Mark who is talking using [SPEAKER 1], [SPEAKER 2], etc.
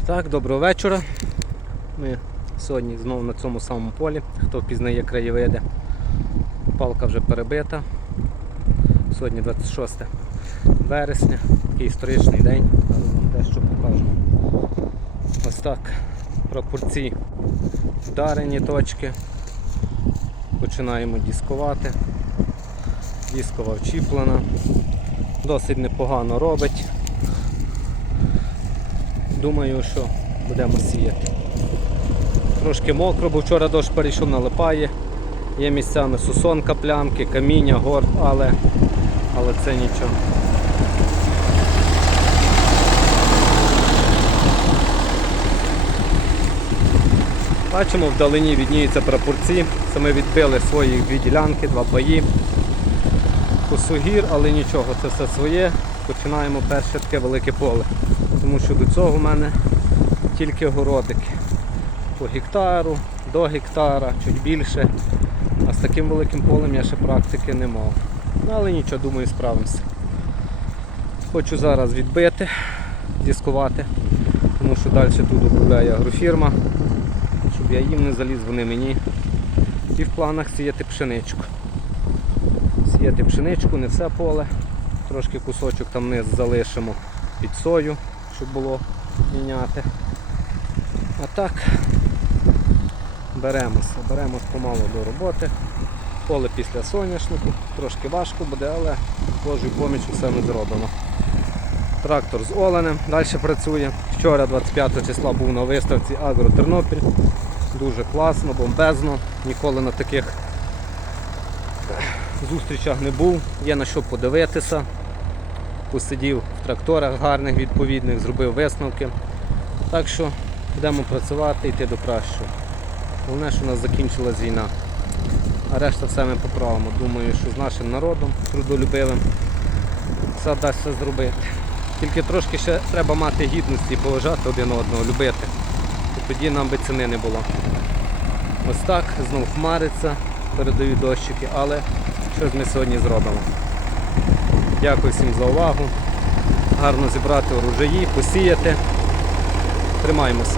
[SPEAKER 1] І так, доброго вечора. Ми сьогодні знову на цьому самому полі. Хто впізнає краєвиди. Палка вже перебита. Сьогодні 26 вересня, такий історичний день. Зараз вам дещо покажу. Ось так. Пропорції вдарені точки. Починаємо дискувати. Дискова вчіплена. Досить непогано робить. Думаю, що будемо сіяти. Трошки мокро, бо вчора дощ перейшов, налипає. Є місцями сусонка, плямки, каміння, горб, але, але це нічого. Бачимо, вдалині відніються прапорці. Це ми відбили свої дві ділянки, два паї. Косогір, але нічого, це все своє. Починаємо перше таке велике поле. Тому що до цього в мене тільки городики. По гектару, до гектара, чуть більше. А з таким великим полем я ще практики не мав. Ну, але нічого, думаю, справимося. Хочу зараз відбити, дискувати, тому що далі тут управляє агрофірма, щоб я їм не заліз, вони мені. І в планах сіяти пшеничку. Сіяти пшеничку, не все поле. Трошки кусочок там вниз залишимо під сою, щоб було міняти. А так беремося, беремось помалу до роботи. Поле після соняшнику, трошки важко буде, але Божою поміч все ми зробимо. Трактор з оленем далі працює. Вчора 25 числа був на виставці Агро Тернопіль. Дуже класно, бомбезно. Ніколи на таких зустрічах не був. Є на що подивитися. Посидів в тракторах гарних, відповідних, зробив висновки. Так що будемо працювати йти до кращого. Головне, що у нас закінчилась війна. А решта все ми поправимо. Думаю, що з нашим народом трудолюбивим все вдасться зробити. Тільки трошки ще треба мати гідності і поважати один одного, любити. І тоді нам би ціни не було. Ось так, знов хмариться, передають дощики, але щось ми сьогодні зробимо. Дякую всім за увагу. Гарно зібрати урожаї, посіяти. Тримаємося.